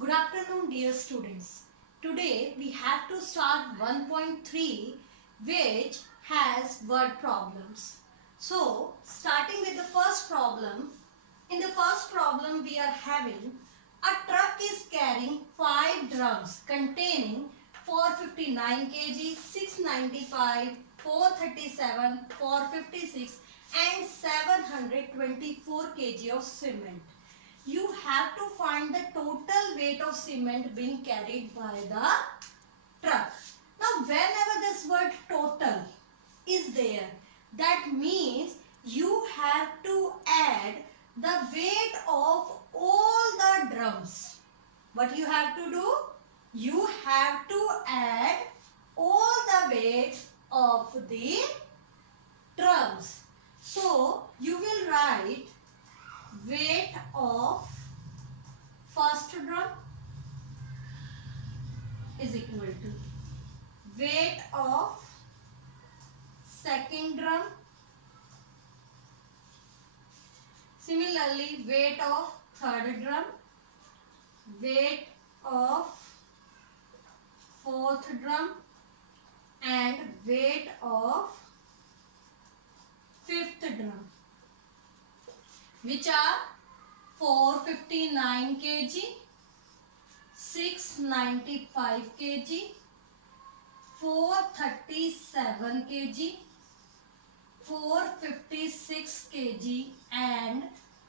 Good afternoon, dear students. Today we have to start 1.3, which has word problems. So, starting with the first problem. In the first problem we are having a truck is carrying 5 drums containing 459 kg, 695, 437, 456 and 724 kg of cement. You have to find the total weight of cement being carried by the truck. Now, whenever this word total is there, that means you have to add the weight of all the drums. What you have to do? You have to add all the weight of the drums. So, you will write weight of first drum is equal to weight of second drum. Similarly, weight of third drum, weight of fourth drum and weight of fifth drum, which are 459 kg, 695 kg, 437 kg, 456 kg and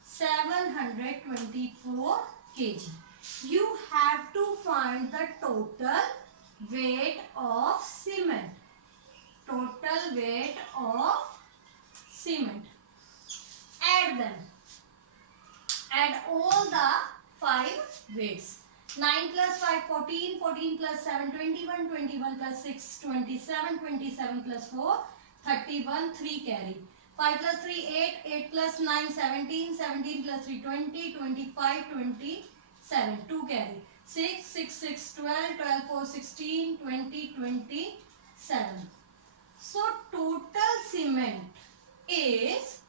724 kg. You have to find the total weight of cement. Total weight of cement. Add them. Add all the 5 weights. 9 plus 5, 14, 14 plus 7, 21, 21 plus 6, 27, 27 plus 4, 31, 3 carry. 5 plus 3, 8, 8 plus 9, 17, 17 plus 3, 20, 25, 27, 2 carry. 6, 6, 6, 12, 12, 4, 16, 20, 27. So, total cement is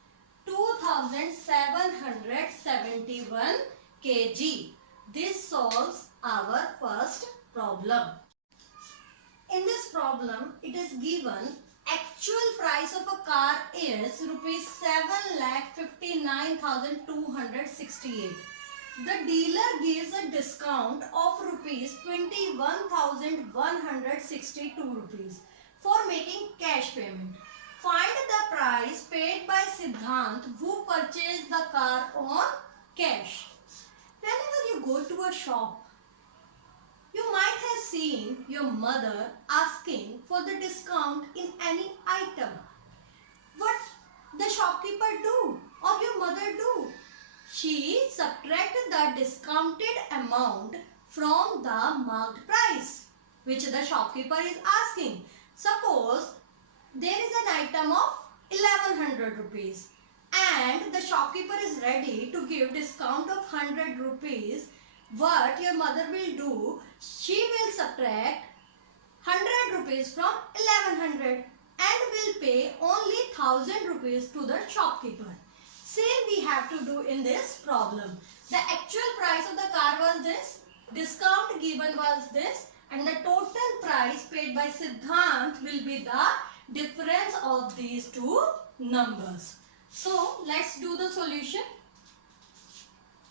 2771 kg. This solves our first problem. In this problem, it is given actual price of a car is rupees 7,59,268. The dealer gives a discount of rupees 21,162 rupees for making cash payment. Find the price paid by Siddhant who purchased the car on cash. Whenever you go to a shop, you might have seen your mother asking for the discount in any item. What the shopkeeper do or your mother do? She subtracted the discounted amount from the marked price which the shopkeeper is asking. Suppose there is an item of 1100 rupees and the shopkeeper is ready to give discount of 100 rupees. What your mother will do, she will subtract 100 rupees from 1100 and will pay only 1000 rupees to the shopkeeper. Same we have to do in this problem. The actual price of the car was this, discount given was this and the total price paid by Siddhant will be the difference of these two numbers. So, let's do the solution.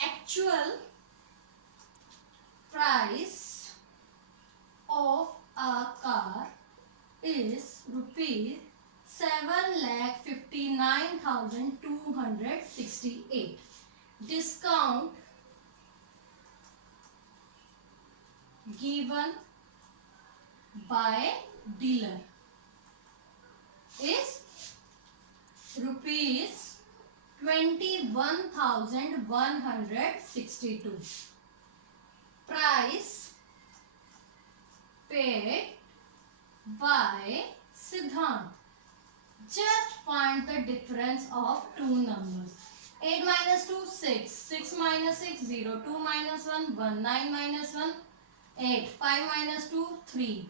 Actual price of a car is rupees 7,59,268. Discount given by dealer is rupees 21,162. Price paid by Siddhant. Just find the difference of two numbers. 8 minus 2, 6. 6 minus 6, 0. 2 minus 1, 1. 9 minus 1, 8. 5 minus 2, 3.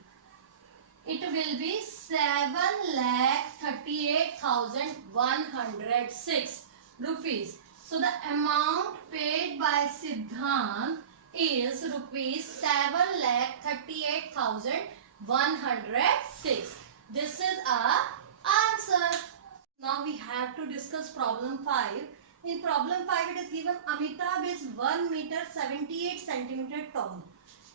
It will be 7,38,106 rupees. So the amount paid by Siddhant is rupees 7,38,106. This is our answer. Now we have to discuss problem 5. In problem 5 it is given Amitabh is 1 meter 78 centimeter tall.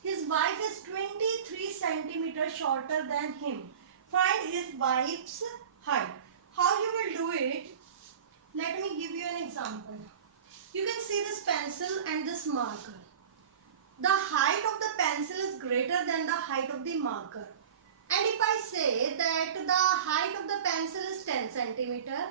His wife is 23 centimeters shorter than him. Find his wife's height. How you will do it? Let me give you an example. You can see this pencil and this marker. The height of the pencil is greater than the height of the marker. And if I say that the height of the pencil is 10 centimeter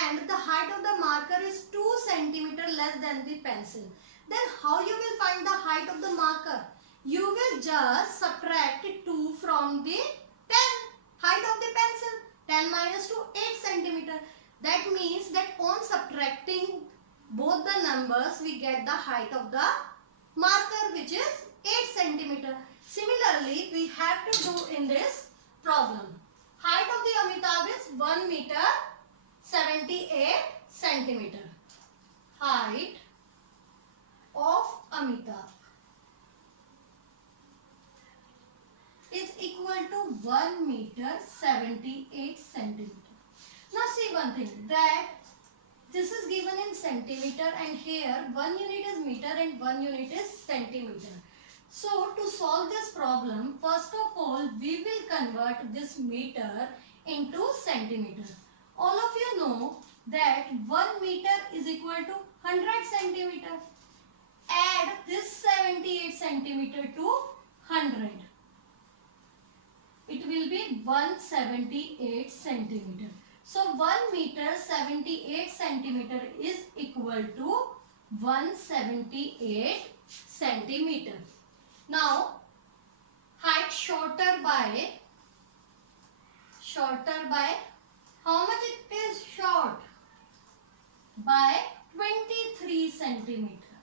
and the height of the marker is 2 centimeter less than the pencil, then how you will find the height of the marker? You will just subtract 2 from the 10 height of the pencil. 10 minus 2, 8 centimeter. That means that on subtracting both the numbers, we get the height of the marker, which is 8 centimeter. Similarly, we have to do in this problem. Height of the Amitabh is 1 meter 78 centimeter. Height of Amitabh is equal to 1 meter 78 centimeter. Now see one thing, that this is given in centimeter and here 1 unit is meter and 1 unit is centimeter. So to solve this problem, first of all we will convert this meter into centimeter. All of you know that 1 meter is equal to 100 centimeter. Add this 78 centimeter to 100. It will be 178 centimeter. So 1 meter 78 centimeter is equal to 178 centimeter. Now height shorter by how much it is short? By 23 centimeter.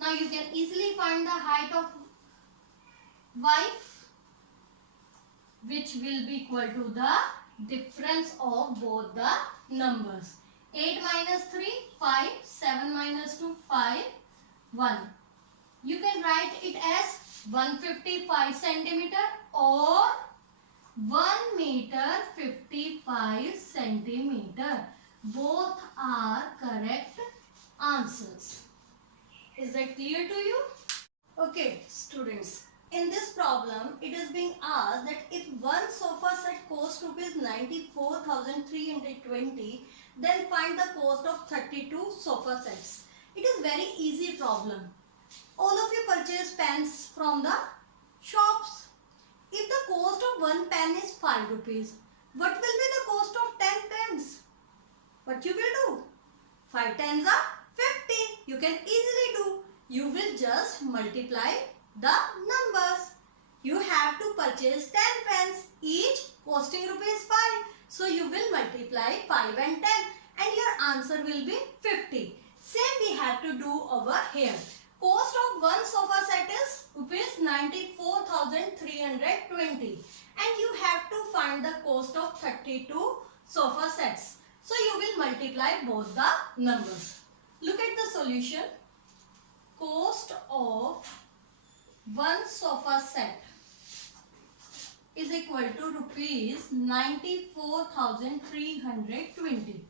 Now you can easily find the height of wife, which will be equal to the difference of both the numbers. 8 minus 3, 5. 7 minus 2, 5. 1. You can write it as 155 centimeter or 1 meter 55 centimeter. Both are correct answers. Is that clear to you? Okay, students. In this problem, it is being asked that if one sofa set costs rupees 94,320, then find the cost of 32 sofa sets. It is very easy problem. All of you purchase pens from the shops. If the cost of one pen is 5 rupees, what will be the cost of 10 pens? What you will do? 5 tens are 50. You can easily do. You will just multiply the numbers. You have to purchase 10 pens, each costing rupees 5. So you will multiply 5 and 10 and your answer will be 50. Same we have to do over here. Cost of one sofa set is rupees 94,320 and you have to find the cost of 32 sofa sets. So you will multiply both the numbers. Look at the solution. Cost of one sofa set is equal to rupees 94,320.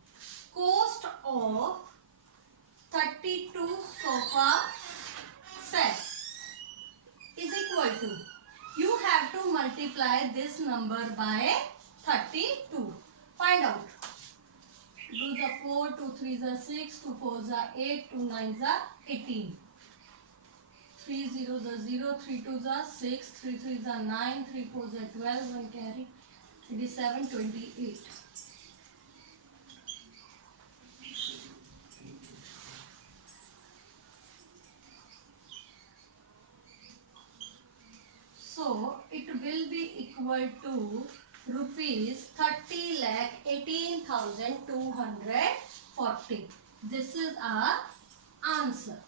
Cost of 32 sofa sets is equal to, you have to multiply this number by 32. Find out. 2 the 4, 2 3 are 6, 2 4 are 8, 2 9 are 18. 3 zeros are 0, 3 twos are 6, 3 threes are 9, 3 fours are 12, 1 carry, 27, 28. So it will be equal to rupees 30,18,240. This is our answer.